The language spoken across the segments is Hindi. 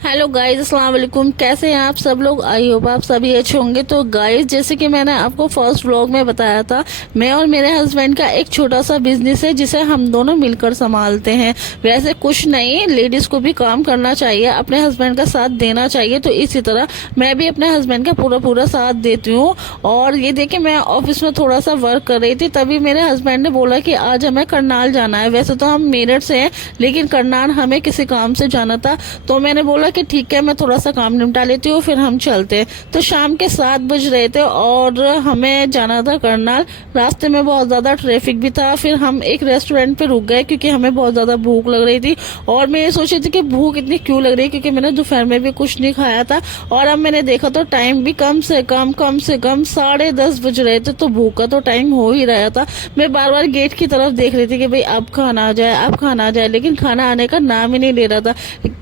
हेलो गाइस, अस्सलाम वालेकुम। कैसे हैं आप सब लोग? आई होप आप सभी अच्छे होंगे। तो गाइस, जैसे कि मैंने आपको फर्स्ट व्लॉग में बताया था, मैं और मेरे हस्बैंड का एक छोटा सा बिजनेस है जिसे हम दोनों मिलकर संभालते हैं। वैसे कुछ नहीं, लेडीज को भी काम करना चाहिए, अपने हस्बैंड का साथ देना चाहिए। तो इसी तरह मैं भी अपने हस्बैंड का पूरा पूरा साथ देती हूँ। और ये देखिए, मैं ऑफिस में थोड़ा सा वर्क कर रही थी, तभी मेरे हस्बैंड ने बोला कि आज हमें करनाल जाना है। वैसे तो हम मेरठ से हैं, लेकिन करनाल हमें किसी काम से जाना था। तो मैंने बोला कि ठीक है, मैं थोड़ा सा काम निपटा लेती हूँ, फिर हम चलते हैं। तो शाम के 7 बज रहे थे और हमें जाना था करनाल। रास्ते में बहुत ज्यादा ट्रैफिक भी था। फिर हम एक रेस्टोरेंट पे रुक गए क्योंकि हमें बहुत ज्यादा भूख लग रही थी। और मैं ये सोच रही थी कि भूख इतनी क्यों लग रही है, क्योंकि मैंने दोपहर में भी कुछ नहीं खाया था। और अब मैंने देखा तो टाइम भी कम से कम 10:30 बज रहे थे। तो भूख का तो टाइम हो ही रहा था। मैं बार बार गेट की तरफ देख रही थी कि भाई अब खाना आ जाए, अब खाना आ जाए, लेकिन खाना आने का नाम ही नहीं ले रहा था।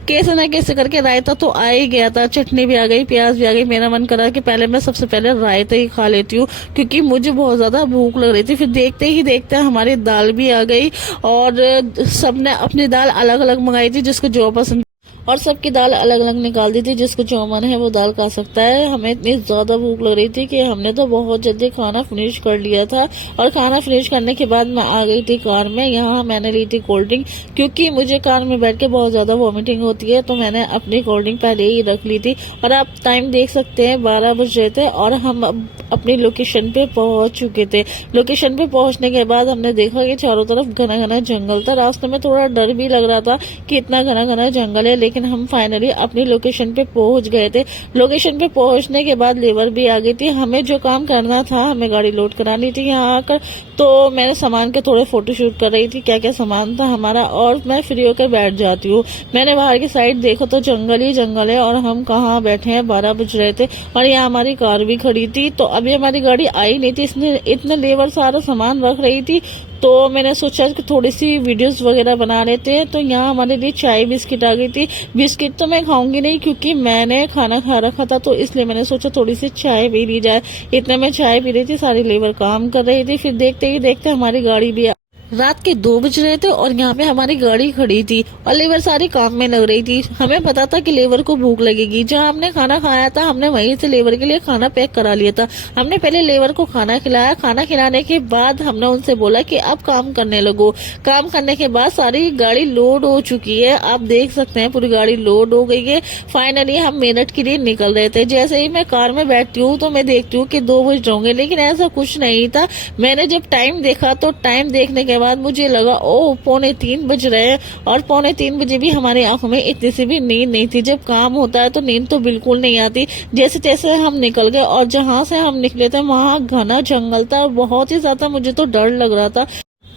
कैसे ना कैसे करके रायता तो आ ही गया था, चटनी भी आ गई, प्याज भी आ गई। मेरा मन करा कि पहले मैं सबसे पहले रायता ही खा लेती हूँ, क्योंकि मुझे बहुत ज्यादा भूख लग रही थी। फिर देखते ही देखते हमारी दाल भी आ गई और सबने अपनी दाल अलग अलग मंगाई थी, जिसको जो पसंद, और सबकी दाल अलग अलग निकाल दी थी। जिसको जो मन है वो दाल खा सकता है। हमें इतनी ज्यादा भूख लग रही थी कि हमने तो बहुत जल्दी खाना फिनिश कर लिया था। और खाना फिनिश करने के बाद मैं आ गई थी कार में। यहाँ मैंने ली थी कोल्ड ड्रिंक, क्योंकि मुझे कार में बैठ के बहुत ज्यादा वॉमिटिंग होती है। तो मैंने अपनी कोल्ड ड्रिंक पहले ही रख ली थी। और आप टाइम देख सकते हैं, 12 बज रहे थे और हम अपनी लोकेशन पे पहुंच चुके थे। लोकेशन पे पहुंचने के बाद हमने देखा कि चारों तरफ घना घना जंगल था। रास्ते में थोड़ा डर भी लग रहा था कि इतना घना घना जंगल है, लेकिन हम फाइनली अपनी लोकेशन पे पहुंच गए थे। लोकेशन पे पहुंचने के बाद लेबर भी आ गई थी। हमें जो काम करना था, हमें गाड़ी लोड करानी थी यहाँ आकर। तो मैंने सामान के थोड़े फोटोशूट कर रही थी, क्या क्या सामान था हमारा, और मैं फ्री होकर बैठ जाती हूँ। मैंने बाहर की साइड देखो तो जंगल ही जंगल है, और हम कहाँ बैठे हैं, 12 बज रहे थे और यहाँ हमारी कार भी खड़ी थी। तो अभी हमारी गाड़ी आई नहीं थी, इसने इतने लेबर सारा सामान रख रही थी। तो मैंने सोचा कि थोड़ी सी वीडियोस वगैरह बना लेते हैं। तो यहाँ हमारे लिए चाय बिस्किट आ गई थी। बिस्किट तो मैं खाऊंगी नहीं, क्योंकि मैंने खाना खा रखा था, तो इसलिए मैंने सोचा थोड़ी सी चाय पी ली जाए। इतने में चाय पी रही थी, सारी लेबर काम कर रही थी। फिर देखते ही देखते हमारी गाड़ी भी रात के 2 बज रहे थे और यहाँ पे हमारी गाड़ी खड़ी थी और लेबर सारी काम में लग रही थी। हमें पता था कि लेबर को भूख लगेगी। जहाँ हमने खाना खाया था, हमने वहीं से लेबर के लिए खाना पैक करा लिया था। हमने पहले लेबर को खाना खिलाया। खाना खिलाने के बाद हमने उनसे बोला कि अब काम करने लगो। काम करने के बाद सारी गाड़ी लोड हो चुकी है, आप देख सकते हैं पूरी गाड़ी लोड हो गई है। फाइनली हम मेरठ के लिए निकल रहे थे। जैसे ही मैं कार में बैठती हूँ तो मैं देखती हूँ कि 2 बज होंगे, लेकिन ऐसा कुछ नहीं था। मैंने जब टाइम देखा तो टाइम देखने के बाद मुझे लगा ओ 2:45 बज रहे हैं। और 2:45 बजे भी हमारी आंखों में इतनी सी भी नींद नहीं थी। जब काम होता है तो नींद तो बिल्कुल नहीं आती। जैसे तैसे हम निकल गए और जहां से हम निकले थे वहां घना जंगल था। बहुत ही ज्यादा मुझे तो डर लग रहा था।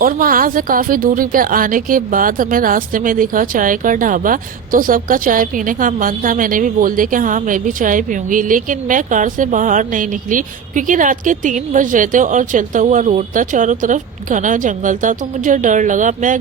और वहां से काफी दूरी पे आने के बाद हमें रास्ते में दिखा चाय का ढाबा। तो सबका चाय पीने का मन था। मैंने भी बोल दिया कि हाँ मैं भी चाय पीऊंगी, लेकिन मैं कार से बाहर नहीं निकली क्योंकि रात के 3 बज रहे थे और चलता हुआ रोड था, चारों तरफ घना जंगल था। तो मुझे डर लगा। मैं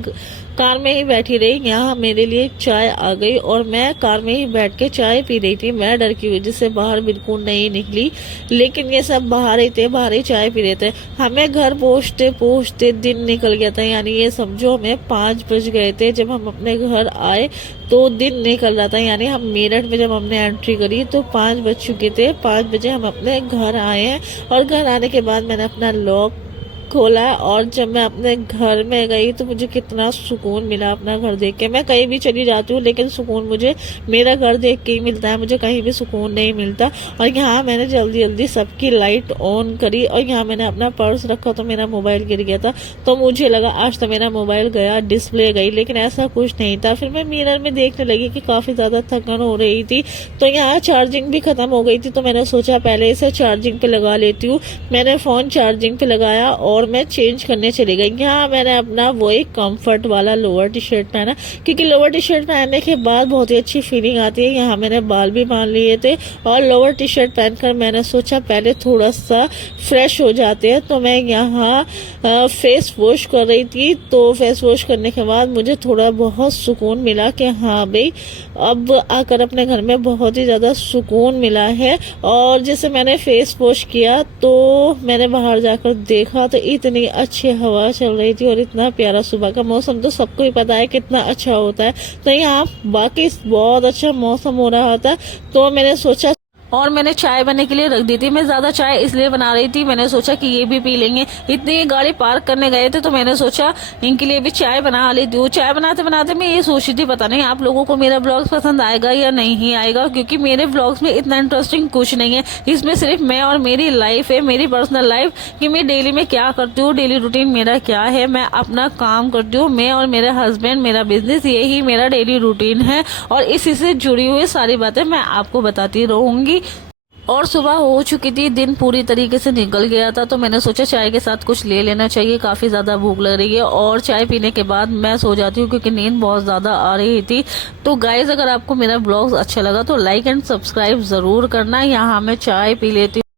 कार में ही बैठी रही। यहाँ मेरे लिए चाय आ गई और मैं कार में ही बैठ के चाय पी रही थी। मैं डर की वजह से बाहर बिल्कुल नहीं निकली, लेकिन ये सब बाहर ही थे, बाहर ही चाय पी रहे थे। हमें घर पहुंचते पहुंचते दिन निकल गया था, यानी ये समझो हमें 5 बज गए थे। जब हम अपने घर आए तो दिन निकल रहा था, यानी हम मेरठ में जब हमने एंट्री करी तो 5 बज चुके थे। 5 बजे हम अपने घर आए हैं और घर आने के बाद मैंने अपना लॉक खोला। और जब मैं अपने घर में गई तो मुझे कितना सुकून मिला अपना घर देख के। मैं कहीं भी चली जाती हूँ, लेकिन सुकून मुझे मेरा घर देख के ही मिलता है, मुझे कहीं भी सुकून नहीं मिलता। और यहाँ मैंने जल्दी जल्दी सबकी लाइट ऑन करी और यहाँ मैंने अपना पर्स रखा तो मेरा मोबाइल गिर गया था। तो मुझे लगा आज तो मेरा मोबाइल गया, डिस्प्ले गई, लेकिन ऐसा कुछ नहीं था। फिर मैं मिरर में देखने लगी कि काफी ज्यादा थकान हो रही थी। तो यहाँ चार्जिंग भी खत्म हो गई थी, तो मैंने सोचा पहले इसे चार्जिंग पे लगा लेती हूँ। मैंने फोन चार्जिंग पे लगाया और मैं चेंज करने चली गई। यहाँ मैंने अपना वो एक कंफर्ट वाला लोअर टी शर्ट पहना, क्योंकि लोअर टी शर्ट पहनने के बाद बहुत ही अच्छी फीलिंग आती है। यहाँ मैंने बाल भी बांध लिए थे और लोअर टी शर्ट पहनकर मैंने सोचा पहले थोड़ा सा फ्रेश हो जाते हैं। तो मैं यहाँ फेस वॉश कर रही थी। तो फेस वॉश करने के बाद मुझे थोड़ा बहुत सुकून मिला कि हाँ भाई अब आकर अपने घर में बहुत ही ज्यादा सुकून मिला है। और जैसे मैंने फेस वॉश किया तो मैंने बाहर जाकर देखा तो इतनी अच्छी हवा चल रही थी और इतना प्यारा सुबह का मौसम तो सबको ही पता है कितना अच्छा होता है। तो यहाँ बाकी बहुत अच्छा मौसम हो रहा था, तो मैंने सोचा, और मैंने चाय बनने के लिए रख दी थी। मैं ज्यादा चाय इसलिए बना रही थी, मैंने सोचा कि ये भी पी लेंगे। इतनी गाड़ी पार्क करने गए थे तो मैंने सोचा इनके लिए भी चाय बना लेती हूँ। चाय बनाते बनाते मैं ये सोच रही थी पता नहीं आप लोगों को मेरा ब्लॉग पसंद आएगा या नहीं ही आएगा, क्योंकि मेरे ब्लॉग्स में इतना इंटरेस्टिंग कुछ नहीं है। इसमें सिर्फ मैं और मेरी लाइफ है, मेरी पर्सनल लाइफ, कि मैं डेली में क्या करती हूँ, डेली रूटीन मेरा क्या है, मैं अपना काम करती हूँ, मैं और मेरा हस्बैंड, मेरा बिजनेस, यही मेरा डेली रूटीन है। और इसी से जुड़ी हुई सारी बातें मैं आपको बताती रहूंगी। और सुबह हो चुकी थी, दिन पूरी तरीके से निकल गया था, तो मैंने सोचा चाय के साथ कुछ ले लेना चाहिए, काफी ज्यादा भूख लग रही है। और चाय पीने के बाद मैं सो जाती हूँ क्योंकि नींद बहुत ज्यादा आ रही थी। तो गाइज, अगर आपको मेरा ब्लॉग अच्छा लगा तो लाइक एंड सब्सक्राइब जरूर करना। यहाँ मैं चाय पी लेती हूँ।